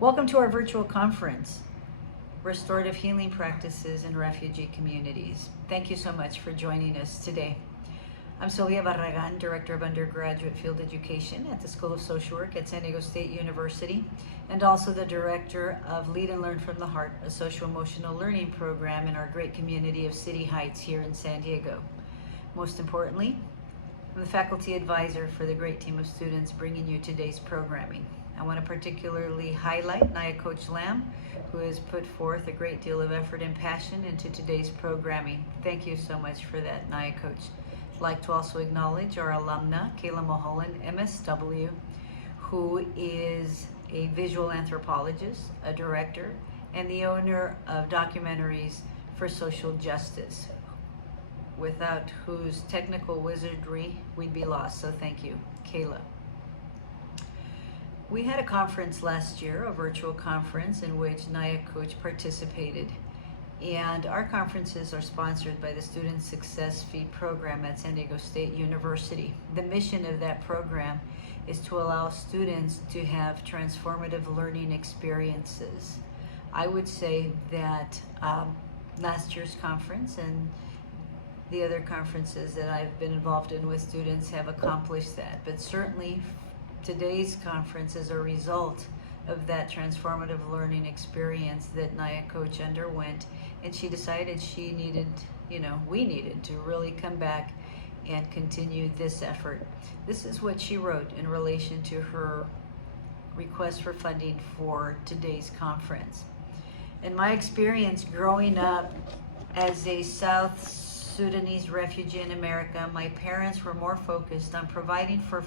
Welcome to our virtual conference, Restorative Healing Practices in Refugee Communities. Thank you so much for joining us today. I'm Silvia Barragan, Director of Undergraduate Field Education at the School of Social Work at San Diego State University, and also the Director of Lead and Learn from the Heart, a social-emotional learning program in our great community of City Heights here in San Diego. Most importantly, I'm the Faculty Advisor for the great team of students bringing you today's programming. I want to particularly highlight NIA Coach Lamb, who has put forth a great deal of effort and passion into today's programming. Thank you so much for that, NIA Coach. I'd like to also acknowledge our alumna, Kayla Mulholland, MSW, who is a visual anthropologist, a director, and the owner of Documentaries for Social Justice, without whose technical wizardry we'd be lost. So thank you, Kayla. We had a conference last year, a virtual conference in which NIA Coach participated. And our conferences are sponsored by the Student Success Fee program at San Diego State University. The mission of that program is to allow students to have transformative learning experiences. I would say that last year's conference and the other conferences that I've been involved in with students have accomplished that, but certainly today's conference is a result of that transformative learning experience that NIA Coach underwent, and she decided she needed, we needed to really come back and continue this effort. This is what she wrote in relation to her request for funding for today's conference. In my experience growing up as a South Sudanese refugee in America, my parents were more focused on providing for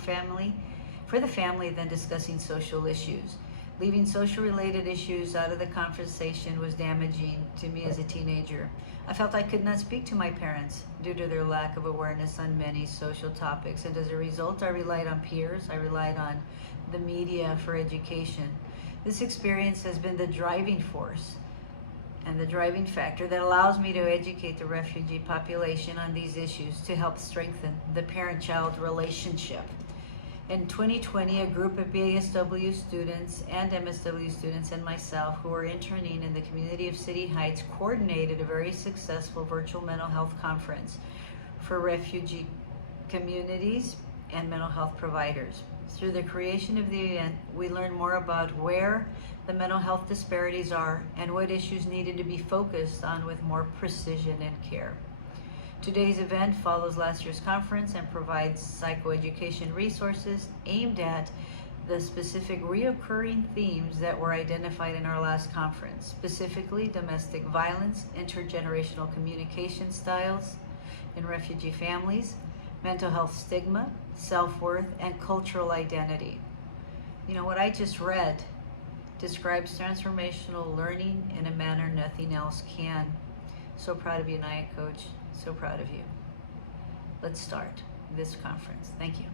the family than discussing social issues. Leaving social-related issues out of the conversation was damaging to me as a teenager. I felt I could not speak to my parents due to their lack of awareness on many social topics, and as a result, I relied on peers, I relied on the media for education. This experience has been the driving force and the driving factor that allows me to educate the refugee population on these issues to help strengthen the parent-child relationship. In 2020, a group of BASW students and MSW students and myself who were interning in the community of City Heights coordinated a very successful virtual mental health conference for refugee communities and mental health providers. Through the creation of the event, we learned more about where the mental health disparities are and what issues needed to be focused on with more precision and care. Today's event follows last year's conference and provides psychoeducation resources aimed at the specific reoccurring themes that were identified in our last conference, specifically domestic violence, intergenerational communication styles in refugee families, mental health stigma, self-worth, and cultural identity. What I just read describes transformational learning in a manner nothing else can. So proud of you, NIA Coach. So proud of you. Let's start this conference. Thank you.